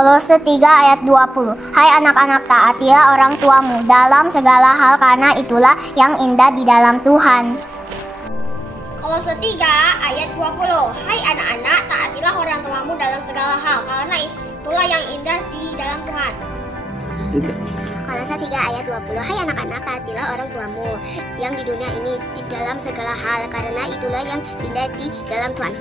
Kolose 3 ayat 20. Hai anak-anak, taatilah orang tuamu dalam segala hal, karena itulah yang indah di dalam Tuhan. Kolose 3 ayat 20. Hai anak-anak, taatilah orang tuamu dalam segala hal, karena itulah yang indah di dalam Tuhan. Kolose 3 ayat 20. Hai anak-anak, taatilah orang tuamu yang di dunia ini di dalam segala hal, karena itulah yang indah di dalam Tuhan.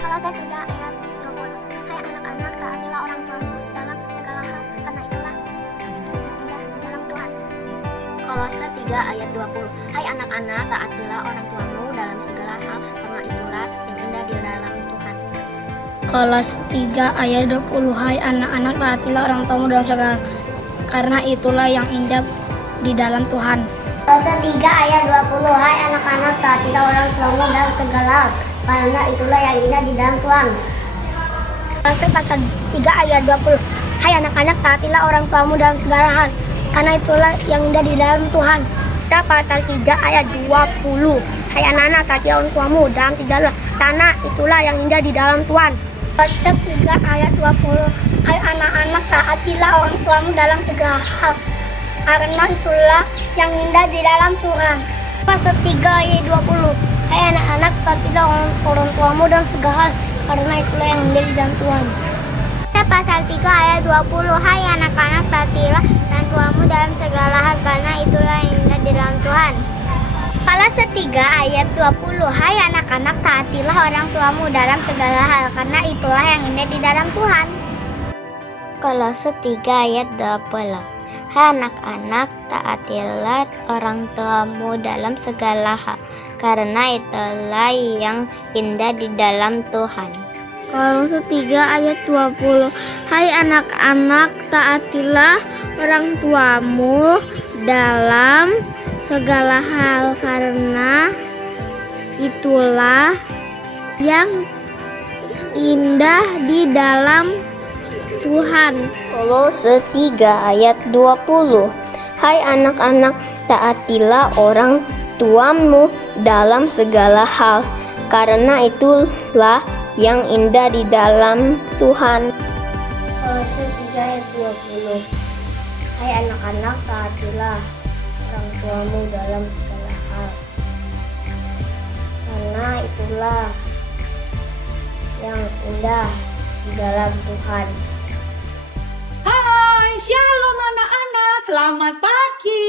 Kolose 3 ayat 20. Hai anak-anak, taatilah orang tuamu dalam segala hal, karena itulah yang indah di dalam Tuhan. Kolose 3 ayat 20. Hai anak-anak, taatilah orang tuamu dalam segala hal, karena itulah yang indah di dalam Tuhan. Kolose 3 ayat 20. Hai anak-anak, taatilah orang tuamu dalam segala hal, karena itulah yang indah di dalam Tuhan. Kolose 3 ayat 20. Hai anak-anak, taatilah orang tuamu dalam segala hal, karena itulah yang indah di dalam Tuhan. Kolose pasal 3 ayat 20. Hai anak-anak, taatilah orang tuamu dalam segala hal, karena itulah yang indah di dalam Tuhan. Kita pasal 3 ayat 20. Hai anak-anak, taatilah orang tuamu dalam segala hal, karena itulah yang indah di dalam Tuhan. Kolose 3 ayat 20. Hai anak-anak, taatilah orang tuamu dalam segala hal, karena itulah yang indah di dalam Tuhan. Pasal 3 ayat 20. Hai anak-anak, taatilah orang tuamu dalam segala hal, karena itulah yang indah di dalam Tuhan. Pasal 3 ayat 20. Hai anak-anak, taatilah orang tuamu dalam segala hal, karena itulah yang indah di dalam Tuhan. Kolose 3 ayat 20. Hai anak-anak, taatilah orang tuamu dalam segala hal, karena itulah yang indah di dalam Tuhan. Kolose 3 ayat 20. Hai anak-anak, taatilah orang tuamu dalam segala hal, karena itulah yang indah di dalam Tuhan. Kolose 3 ayat 20. Hai anak-anak, taatilah orang tuamu dalam segala hal, karena itulah yang indah di dalam Tuhan. Kolose 3 ayat 20. Hai anak-anak, taatilah orang tuamu dalam segala hal, karena itulah yang indah di dalam Tuhan. Kolose 3 ayat 20. Hai anak-anak, taatilah orang tuamu dalam segala hal, karena itulah yang indah di dalam Tuhan. Hai, shalom anak-anak, selamat pagi.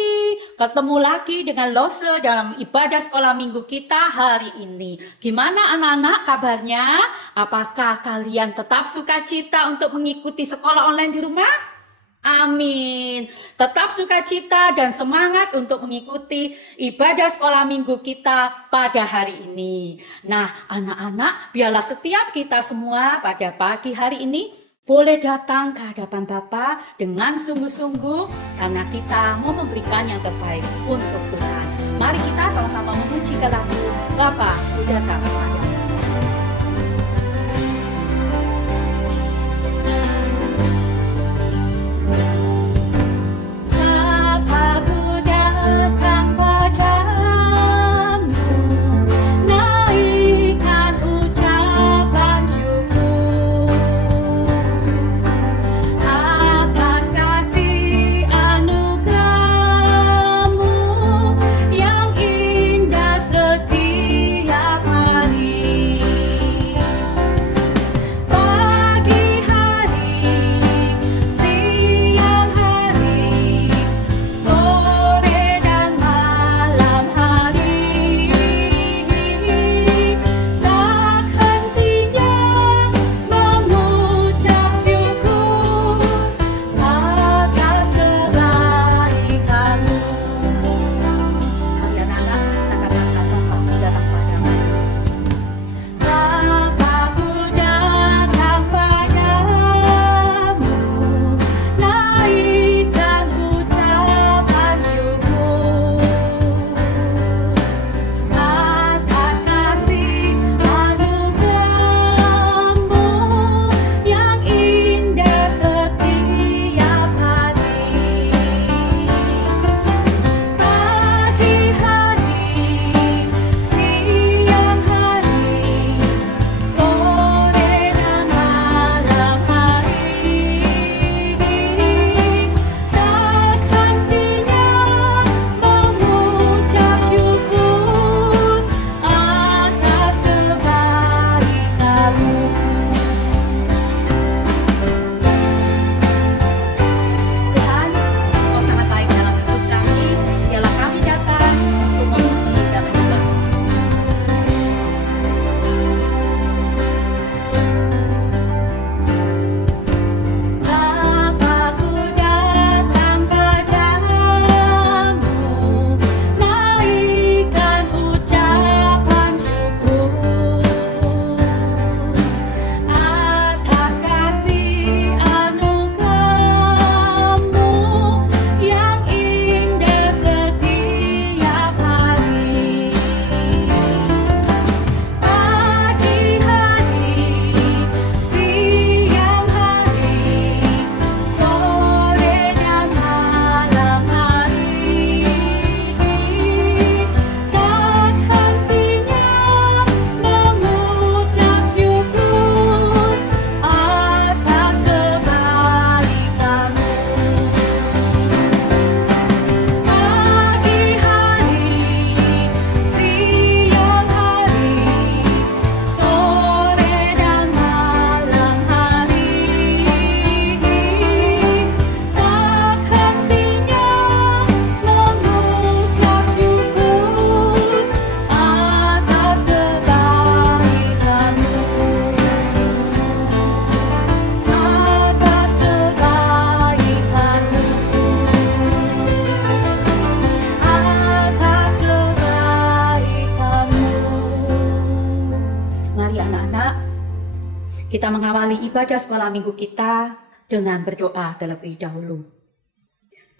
Ketemu lagi dengan Lose dalam ibadah sekolah minggu kita hari ini. Gimana anak-anak kabarnya? Apakah kalian tetap sukacita untuk mengikuti sekolah online di rumah? Amin. Tetap sukacita dan semangat untuk mengikuti ibadah sekolah minggu kita pada hari ini. Nah, anak-anak, biarlah setiap kita semua pada pagi hari ini boleh datang ke hadapan Bapa dengan sungguh-sungguh, karena kita mau memberikan yang terbaik untuk Tuhan. Mari kita sama-sama memuji ke lagu Bapa Ku Datang Padamu. Yang indah setiap hari. kita mengawali ibadah sekolah minggu kita dengan berdoa terlebih dahulu.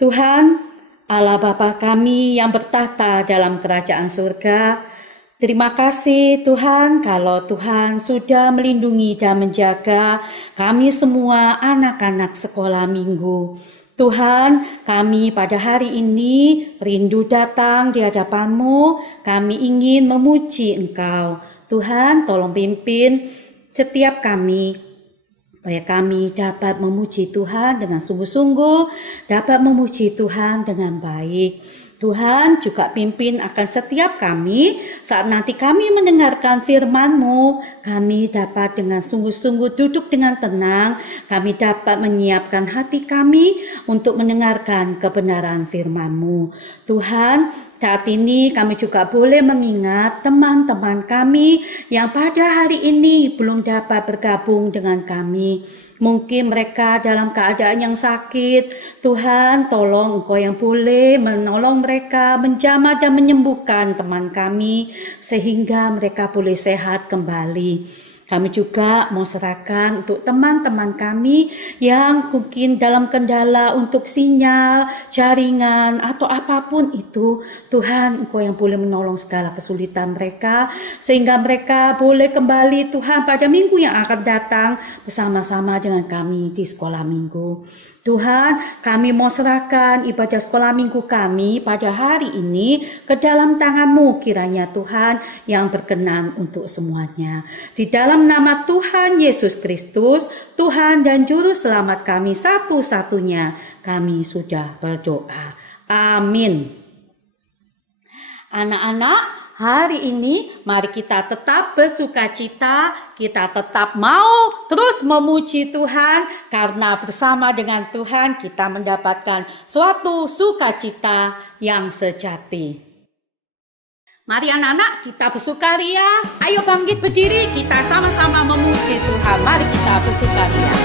Tuhan, Allah Bapa kami yang bertata dalam kerajaan surga, terima kasih Tuhan kalau Tuhan sudah melindungi dan menjaga kami semua anak-anak sekolah minggu. Tuhan, kami pada hari ini rindu datang di hadapan-Mu, kami ingin memuji Engkau. Tuhan, tolong pimpin setiap kami, supaya kami dapat memuji Tuhan dengan sungguh-sungguh, dapat memuji Tuhan dengan baik. Tuhan juga pimpin akan setiap kami saat nanti kami mendengarkan firman-Mu, kami dapat dengan sungguh-sungguh duduk dengan tenang, kami dapat menyiapkan hati kami untuk mendengarkan kebenaran firman-Mu. Tuhan, saat ini kami juga boleh mengingat teman-teman kami yang pada hari ini belum dapat bergabung dengan kami. Mungkin mereka dalam keadaan yang sakit. Tuhan, tolong Engkau yang boleh menolong mereka, menjamah dan menyembuhkan teman kami, sehingga mereka boleh sehat kembali. Kami juga mau serahkan untuk teman-teman kami yang mungkin dalam kendala untuk sinyal, jaringan, atau apapun itu. Tuhan, Engkau yang boleh menolong segala kesulitan mereka, sehingga mereka boleh kembali Tuhan pada minggu yang akan datang bersama-sama dengan kami di sekolah minggu. Tuhan, kami mau serahkan ibadah sekolah minggu kami pada hari ini ke dalam tangan-Mu kiranya Tuhan yang berkenan untuk semuanya. Di dalam nama Tuhan Yesus Kristus, Tuhan dan Juru Selamat kami satu-satunya, kami sudah berdoa. Amin. Anak-anak, hari ini mari kita tetap bersukacita, kita tetap mau terus memuji Tuhan, karena bersama dengan Tuhan kita mendapatkan suatu sukacita yang sejati. Mari anak-anak kita bersukaria, ayo bangkit berdiri, kita sama-sama memuji Tuhan, mari kita bersukaria.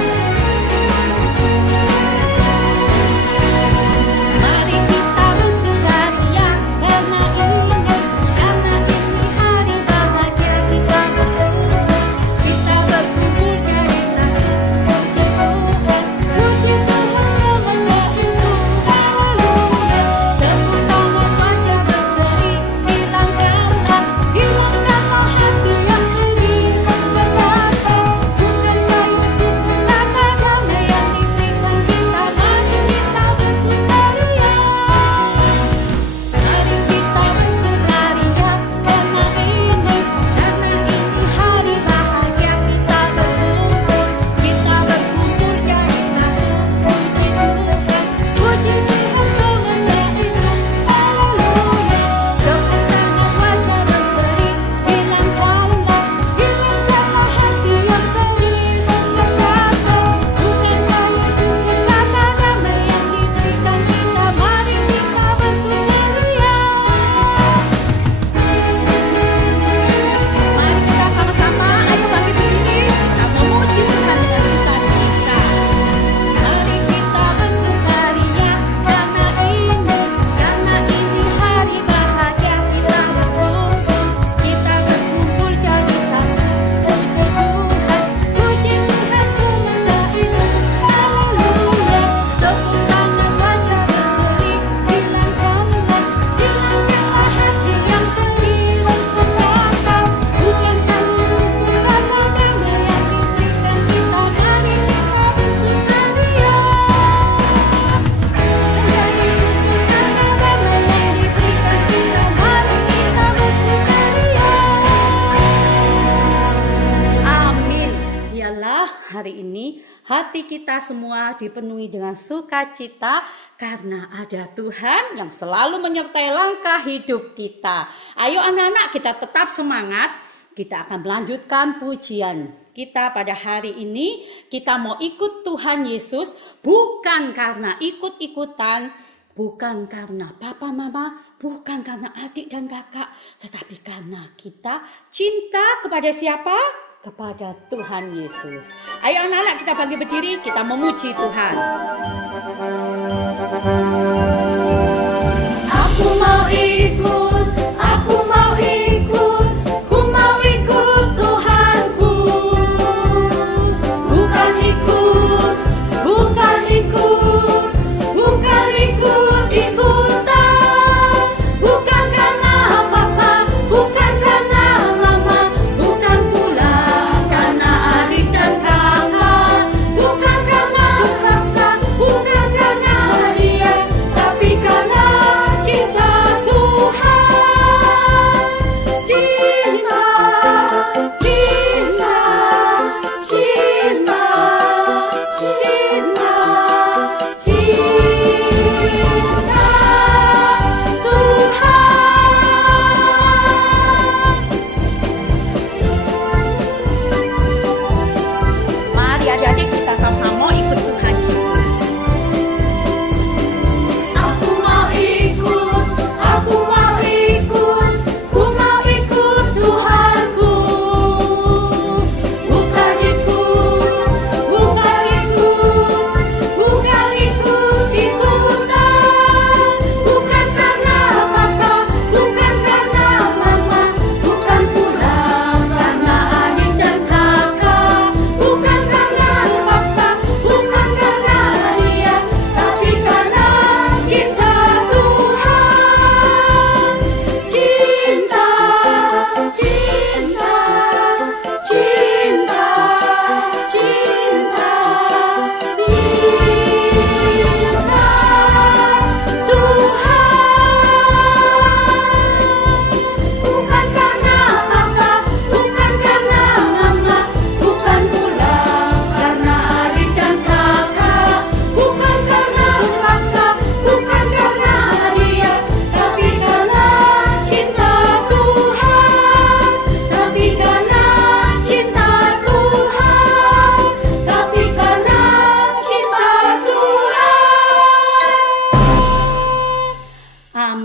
Hari ini hati kita semua dipenuhi dengan sukacita karena ada Tuhan yang selalu menyertai langkah hidup kita. Ayo anak-anak, kita tetap semangat. Kita akan melanjutkan pujian kita pada hari ini. Kita mau ikut Tuhan Yesus bukan karena ikut-ikutan, bukan karena papa mama, bukan karena adik dan kakak, tetapi karena kita cinta kepada siapa? Kepada Tuhan Yesus. Ayo anak-anak, kita bangkit berdiri, kita memuji Tuhan. Aku mau ikut, aku mau ikut, ku mau ikut Tuhanku.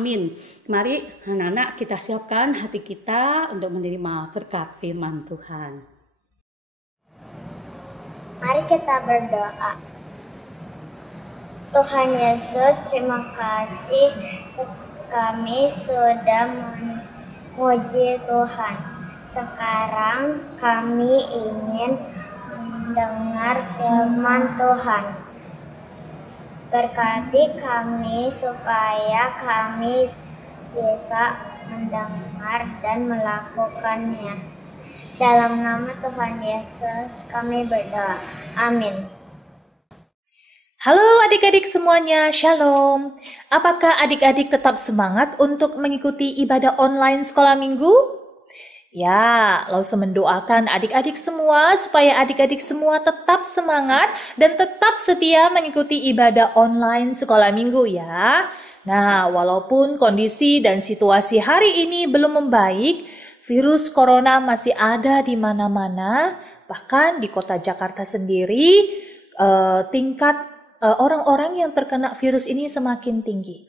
Amin. Mari anak-anak kita siapkan hati kita untuk menerima berkat firman Tuhan. Mari kita berdoa. Tuhan Yesus, terima kasih kami sudah memuji Tuhan. Sekarang kami ingin mendengar firman Tuhan. Berkati kami supaya kami bisa mendengar dan melakukannya. Dalam nama Tuhan Yesus kami berdoa. Amin. Halo adik-adik semuanya, Shalom. Apakah adik-adik tetap semangat untuk mengikuti ibadah online sekolah minggu? Ya, Lause mendoakan adik-adik semua supaya adik-adik semua tetap semangat dan tetap setia mengikuti ibadah online sekolah minggu ya. Nah, walaupun kondisi dan situasi hari ini belum membaik, virus corona masih ada di mana-mana, bahkan di kota Jakarta sendiri tingkat orang-orang yang terkena virus ini semakin tinggi.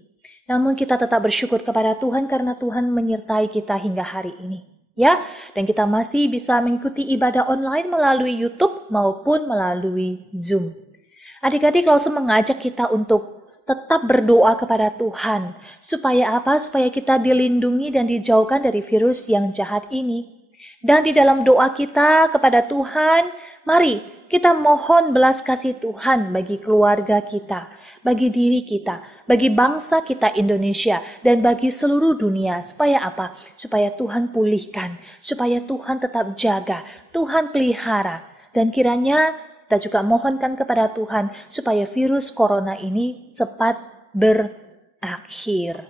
Namun kita tetap bersyukur kepada Tuhan karena Tuhan menyertai kita hingga hari ini. Ya, dan kita masih bisa mengikuti ibadah online melalui YouTube maupun melalui Zoom. Adik-adik langsung mengajak kita untuk tetap berdoa kepada Tuhan. Supaya apa? Supaya kita dilindungi dan dijauhkan dari virus yang jahat ini. Dan di dalam doa kita kepada Tuhan, mari kita mohon belas kasih Tuhan bagi keluarga kita, bagi diri kita, bagi bangsa kita Indonesia, dan bagi seluruh dunia. Supaya apa? Supaya Tuhan pulihkan, supaya Tuhan tetap jaga, Tuhan pelihara. Dan kiranya kita juga mohonkan kepada Tuhan supaya virus corona ini cepat berakhir.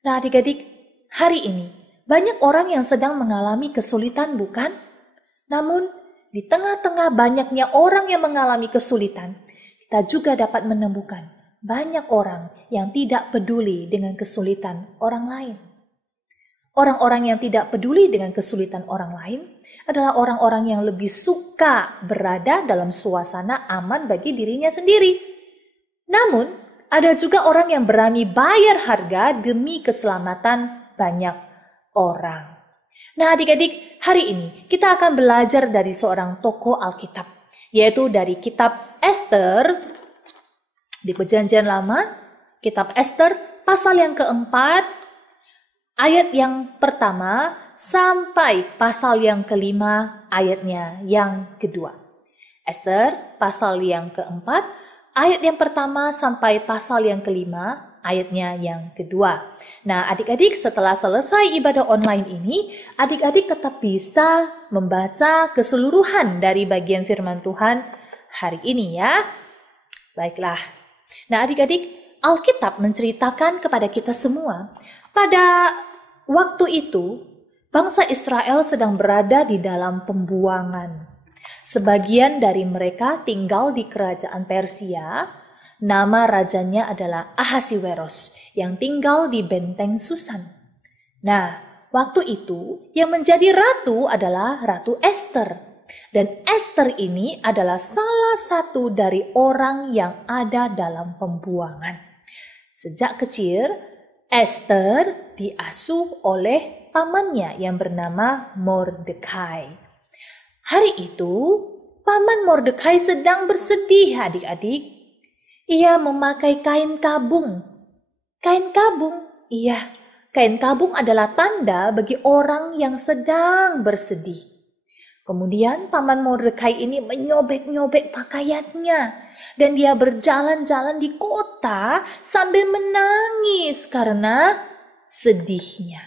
Nah adik-adik, hari ini banyak orang yang sedang mengalami kesulitan bukan? Namun di tengah-tengah banyaknya orang yang mengalami kesulitan, kita juga dapat menemukan banyak orang yang tidak peduli dengan kesulitan orang lain. Orang-orang yang tidak peduli dengan kesulitan orang lain adalah orang-orang yang lebih suka berada dalam suasana aman bagi dirinya sendiri. Namun, ada juga orang yang berani bayar harga demi keselamatan banyak orang. Nah adik-adik, hari ini kita akan belajar dari seorang tokoh Alkitab, yaitu dari kitab Ester di Perjanjian Lama, kitab Ester pasal yang keempat, ayat yang pertama sampai pasal yang kelima, ayatnya yang kedua. Ester pasal yang keempat, ayat yang pertama sampai pasal yang kelima, ayatnya yang kedua. Nah adik-adik setelah selesai ibadah online ini, adik-adik tetap bisa membaca keseluruhan dari bagian firman Tuhan hari ini ya. Baiklah. Nah adik-adik, Alkitab menceritakan kepada kita semua, pada waktu itu bangsa Israel sedang berada di dalam pembuangan. Sebagian dari mereka tinggal di kerajaan Persia. Nama rajanya adalah Ahasiweros yang tinggal di benteng Susan. Nah, waktu itu yang menjadi ratu adalah Ratu Ester. Dan Ester ini adalah salah satu dari orang yang ada dalam pembuangan. Sejak kecil, Ester diasuh oleh pamannya yang bernama Mordekai. Hari itu, paman Mordekai sedang bersedih adik-adik. Ia memakai kain kabung. Kain kabung, iya, kain kabung adalah tanda bagi orang yang sedang bersedih. Kemudian paman Mordekai ini menyobek-nyobek pakaiannya. Dan dia berjalan-jalan di kota sambil menangis karena sedihnya.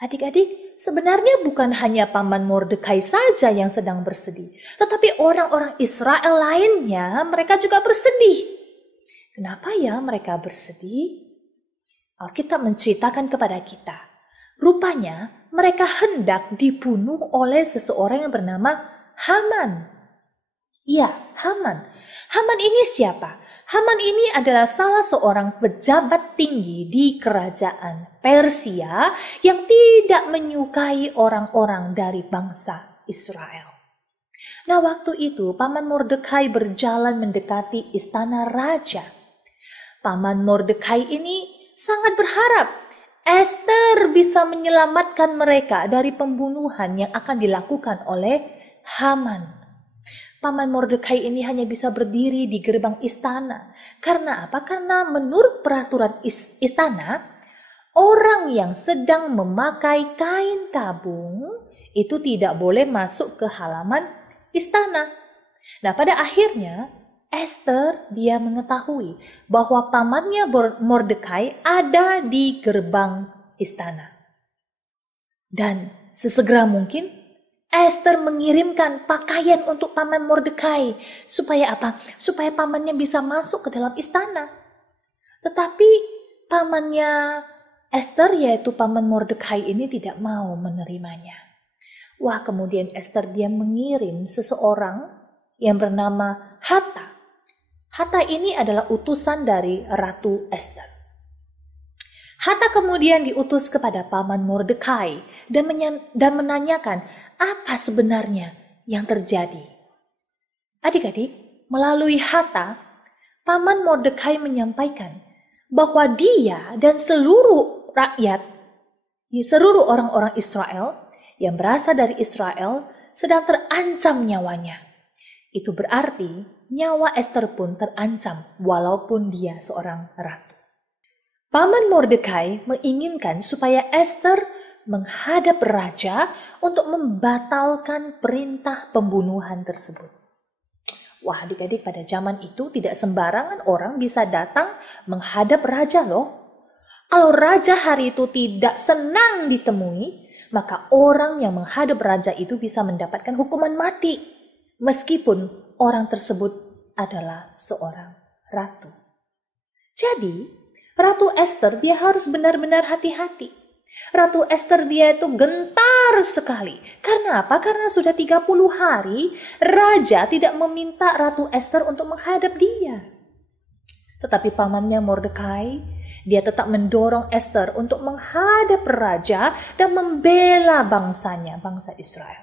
Adik-adik, sebenarnya bukan hanya paman Mordekai saja yang sedang bersedih. Tetapi orang-orang Israel lainnya mereka juga bersedih. Kenapa ya mereka bersedih? Alkitab menceritakan kepada kita. Rupanya mereka hendak dibunuh oleh seseorang yang bernama Haman. Ya, Haman. Haman ini siapa? Haman ini adalah salah seorang pejabat tinggi di kerajaan Persia yang tidak menyukai orang-orang dari bangsa Israel. Nah, waktu itu paman Mordekai berjalan mendekati istana raja. Paman Mordekai ini sangat berharap Esther bisa menyelamatkan mereka dari pembunuhan yang akan dilakukan oleh Haman. Paman Mordekai ini hanya bisa berdiri di gerbang istana. Karena apa? Karena menurut peraturan istana, orang yang sedang memakai kain kabung itu tidak boleh masuk ke halaman istana. Nah, pada akhirnya Esther dia mengetahui bahwa pamannya Mordekai ada di gerbang istana. Dan sesegera mungkin Esther mengirimkan pakaian untuk paman Mordekai. Supaya apa? Supaya pamannya bisa masuk ke dalam istana. Tetapi pamannya Esther, yaitu paman Mordekai ini, tidak mau menerimanya. Wah, kemudian Esther dia mengirim seseorang yang bernama Hatta. Hatta ini adalah utusan dari Ratu Esther. Hatta kemudian diutus kepada paman Mordekai dan menanyakan apa sebenarnya yang terjadi. Adik-adik, melalui Hatta, paman Mordekai menyampaikan bahwa dia dan seluruh rakyat, seluruh orang-orang Israel yang berasal dari Israel sedang terancam nyawanya. Itu berarti nyawa Esther pun terancam walaupun dia seorang ratu. Paman Mordekai menginginkan supaya Esther menghadap raja untuk membatalkan perintah pembunuhan tersebut. Wah, adik-adik, pada zaman itu tidak sembarangan orang bisa datang menghadap raja loh. Kalau raja hari itu tidak senang ditemui, maka orang yang menghadap raja itu bisa mendapatkan hukuman mati. Meskipun orang tersebut adalah seorang ratu. Jadi, Ratu Esther dia harus benar-benar hati-hati. Ratu Esther dia itu gentar sekali. Karena apa? Karena sudah 30 hari raja tidak meminta Ratu Esther untuk menghadap dia. Tetapi pamannya Mordekai, dia tetap mendorong Esther untuk menghadap raja dan membela bangsanya, bangsa Israel.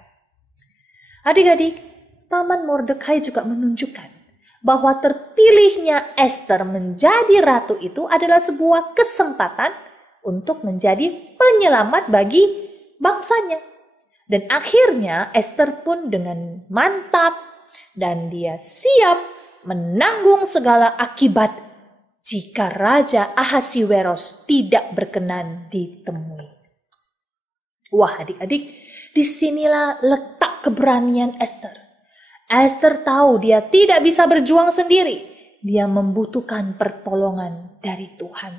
Adik-adik, paman Mordekai juga menunjukkan bahwa terpilihnya Esther menjadi ratu itu adalah sebuah kesempatan untuk menjadi penyelamat bagi bangsanya. Dan akhirnya Esther pun dengan mantap dan dia siap menanggung segala akibat jika Raja Ahasiweros tidak berkenan ditemui. Wah, adik-adik, disinilah letak keberanian Esther. Esther tahu dia tidak bisa berjuang sendiri. Dia membutuhkan pertolongan dari Tuhan.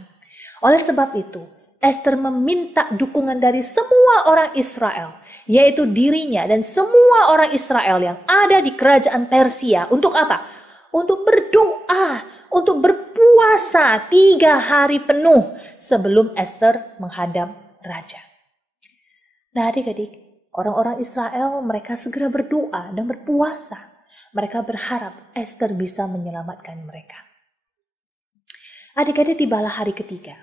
Oleh sebab itu, Esther meminta dukungan dari semua orang Israel, yaitu dirinya dan semua orang Israel yang ada di kerajaan Persia. Untuk apa? Untuk berdoa, untuk berpuasa 3 hari penuh sebelum Esther menghadap raja. Nah, adik-adik, orang-orang Israel mereka segera berdoa dan berpuasa. Mereka berharap Esther bisa menyelamatkan mereka. Adik-adik, tibalah hari ketiga.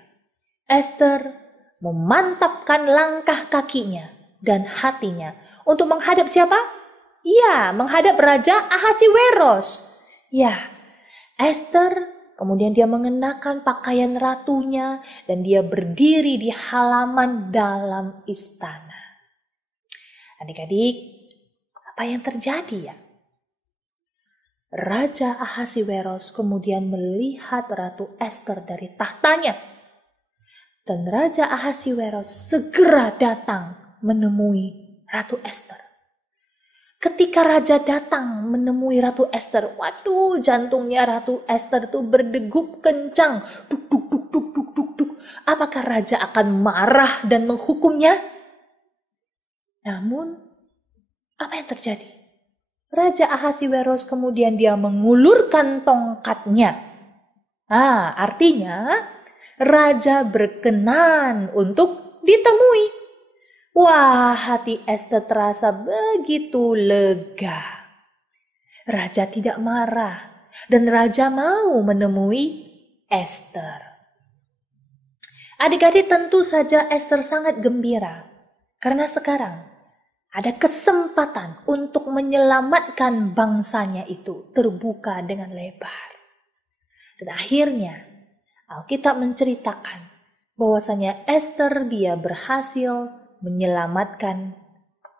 Esther memantapkan langkah kakinya dan hatinya untuk menghadap siapa? Ya, menghadap Raja Ahasiweros. Ya, Esther kemudian dia mengenakan pakaian ratunya dan dia berdiri di halaman dalam istana. Adik-adik, apa yang terjadi ya? Raja Ahasiweros kemudian melihat Ratu Esther dari tahtanya. Dan Raja Ahasiweros segera datang menemui Ratu Esther. Ketika Raja datang menemui Ratu Esther, waduh, jantungnya Ratu Esther itu berdegup kencang. Duk, duk, duk, duk, duk, duk, duk. Apakah Raja akan marah dan menghukumnya? Namun, apa yang terjadi? Raja Ahasiweros kemudian dia mengulurkan tongkatnya. Artinya Raja berkenan untuk ditemui. Wah, hati Esther terasa begitu lega. Raja tidak marah dan Raja mau menemui Esther. Adik-adik, tentu saja Esther sangat gembira karena sekarang ada kesempatan untuk menyelamatkan bangsanya itu terbuka dengan lebar. Dan akhirnya Alkitab menceritakan bahwasanya Esther dia berhasil menyelamatkan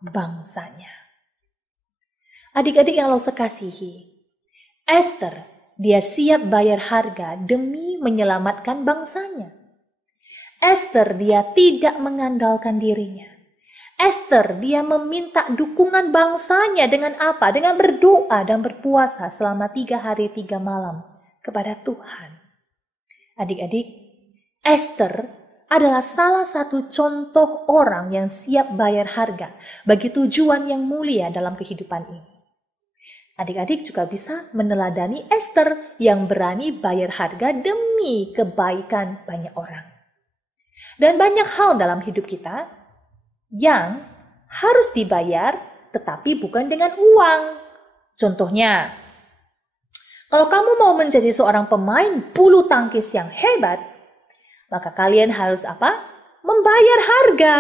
bangsanya. Adik-adik yang Lose kasihi, Esther dia siap bayar harga demi menyelamatkan bangsanya. Esther dia tidak mengandalkan dirinya. Esther dia meminta dukungan bangsanya dengan apa? Dengan berdoa dan berpuasa selama 3 hari 3 malam kepada Tuhan. Adik-adik, Esther adalah salah satu contoh orang yang siap bayar harga bagi tujuan yang mulia dalam kehidupan ini. Adik-adik juga bisa meneladani Esther yang berani bayar harga demi kebaikan banyak orang. Dan banyak hal dalam hidup kita yang harus dibayar tetapi bukan dengan uang. Contohnya, kalau kamu mau menjadi seorang pemain bulu tangkis yang hebat, maka kalian harus apa? Membayar harga.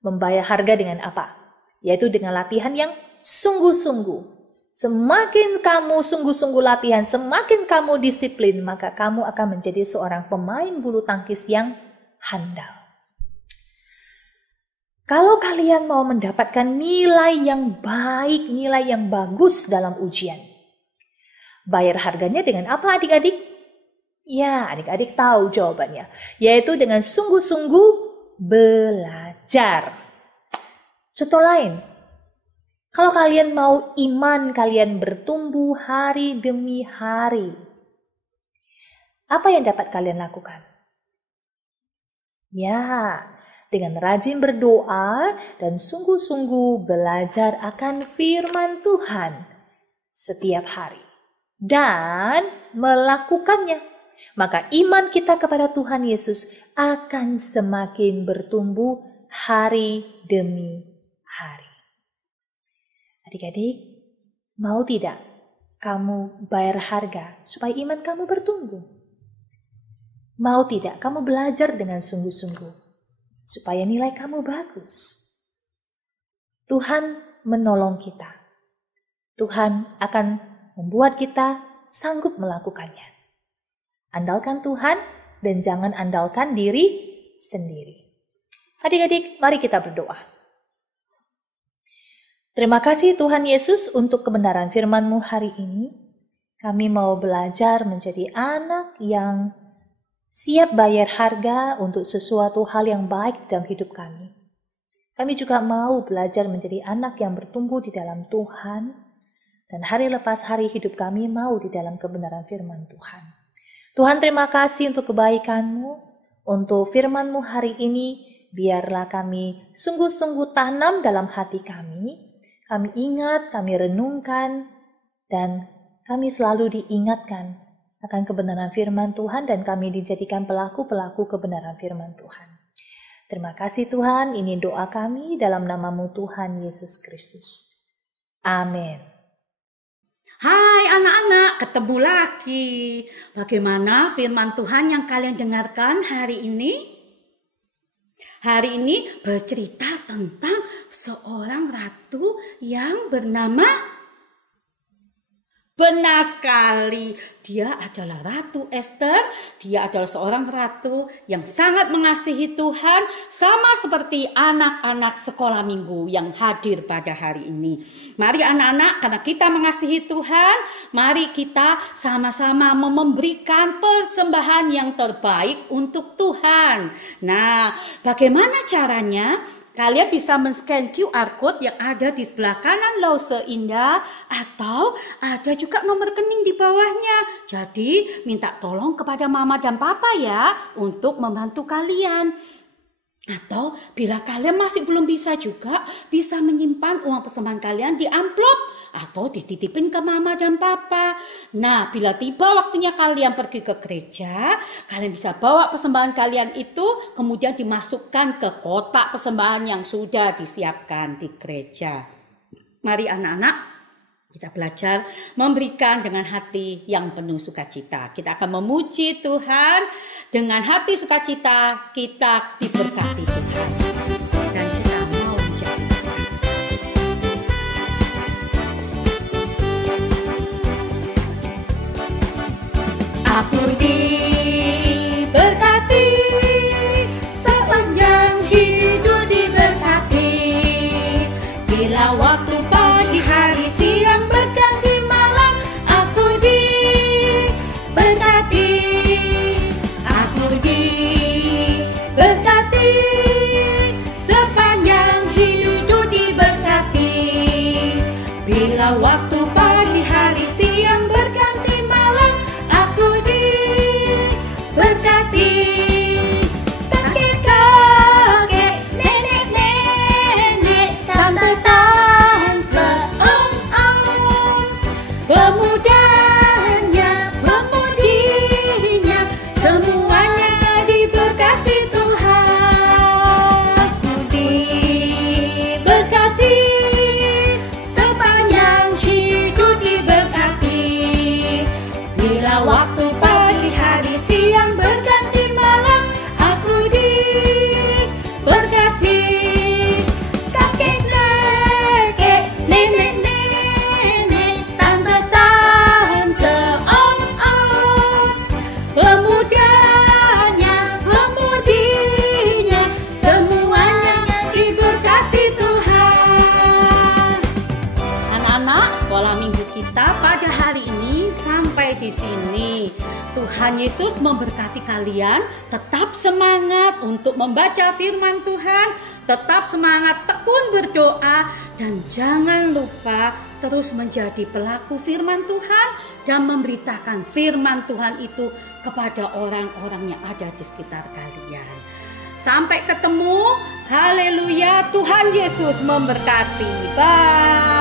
Membayar harga dengan apa? Yaitu dengan latihan yang sungguh-sungguh. Semakin kamu sungguh-sungguh latihan, semakin kamu disiplin, maka kamu akan menjadi seorang pemain bulu tangkis yang handal. Kalau kalian mau mendapatkan nilai yang baik, nilai yang bagus dalam ujian, bayar harganya dengan apa adik-adik? Ya, adik-adik tahu jawabannya, yaitu dengan sungguh-sungguh belajar. Contoh lain, kalau kalian mau iman kalian bertumbuh hari demi hari, apa yang dapat kalian lakukan? Ya, dengan rajin berdoa dan sungguh-sungguh belajar akan firman Tuhan setiap hari dan melakukannya. Maka iman kita kepada Tuhan Yesus akan semakin bertumbuh hari demi hari. Adik-adik, mau tidak kamu bayar harga supaya iman kamu bertumbuh? Mau tidak kamu belajar dengan sungguh-sungguh supaya nilai kamu bagus? Tuhan menolong kita. Tuhan akan membuat kita sanggup melakukannya. Andalkan Tuhan dan jangan andalkan diri sendiri. Adik-adik, mari kita berdoa. Terima kasih Tuhan Yesus untuk kebenaran firman-Mu hari ini. Kami mau belajar menjadi anak yang siap bayar harga untuk sesuatu hal yang baik dalam hidup kami. Kami juga mau belajar menjadi anak yang bertumbuh di dalam Tuhan. Dan hari lepas hari hidup kami mau di dalam kebenaran firman Tuhan. Tuhan, terima kasih untuk kebaikan-Mu, untuk firman-Mu hari ini. Biarlah kami sungguh-sungguh tanam dalam hati kami. Kami ingat, kami renungkan, dan kami selalu diingatkan akan kebenaran firman Tuhan dan kami dijadikan pelaku-pelaku kebenaran firman Tuhan. Terima kasih Tuhan, ini doa kami dalam nama-Mu Tuhan Yesus Kristus. Amin. Hai anak-anak, ketemu lagi. Bagaimana firman Tuhan yang kalian dengarkan hari ini? Hari ini bercerita tentang seorang ratu yang bernama, benar sekali, dia adalah Ratu Esther. Dia adalah seorang ratu yang sangat mengasihi Tuhan, sama seperti anak-anak sekolah minggu yang hadir pada hari ini. Mari anak-anak, karena kita mengasihi Tuhan, mari kita sama-sama memberikan persembahan yang terbaik untuk Tuhan. Nah, bagaimana caranya? Kalian bisa men-scan QR code yang ada di sebelah kanan Lose Indah, atau ada juga nomor rekening di bawahnya. Jadi minta tolong kepada mama dan papa ya untuk membantu kalian. Atau bila kalian masih belum bisa juga, bisa menyimpan uang persembahan kalian di amplop atau dititipin ke mama dan papa. Nah, bila tiba waktunya kalian pergi ke gereja, kalian bisa bawa persembahan kalian itu kemudian dimasukkan ke kotak persembahan yang sudah disiapkan di gereja. Mari anak-anak, kita belajar memberikan dengan hati yang penuh sukacita. Kita akan memuji Tuhan dengan hati sukacita, kita diberkati Tuhan. Dan kita mau menjadi. Aku diberkati Bila waktu pagi hari siang berganti malam, aku diberkati. Kakek-kakek, nenek-nenek, tante-tante, om-om, pemudanya, pemudinya, semuanya diberkati Tuhan. Aku diberkati, sepanjang hidup diberkati. Bila waktu pagi hari siang berganti malam, aku diberkati. Kakek-kakek, nenek-nenek, tante-tante, om-om, pemudanya, pemudinya, semuanya diberkati Tuhan. Anak-anak, sekolah minggu kita pada hari ini sampai di sini. Tuhan Yesus memberkati kalian. Tetap semangat untuk membaca firman Tuhan. Tetap semangat tekun berdoa. Dan jangan lupa terus menjadi pelaku firman Tuhan. Dan memberitakan firman Tuhan itu kepada orang-orang yang ada di sekitar kalian. Sampai ketemu. Haleluya. Tuhan Yesus memberkati. Bye.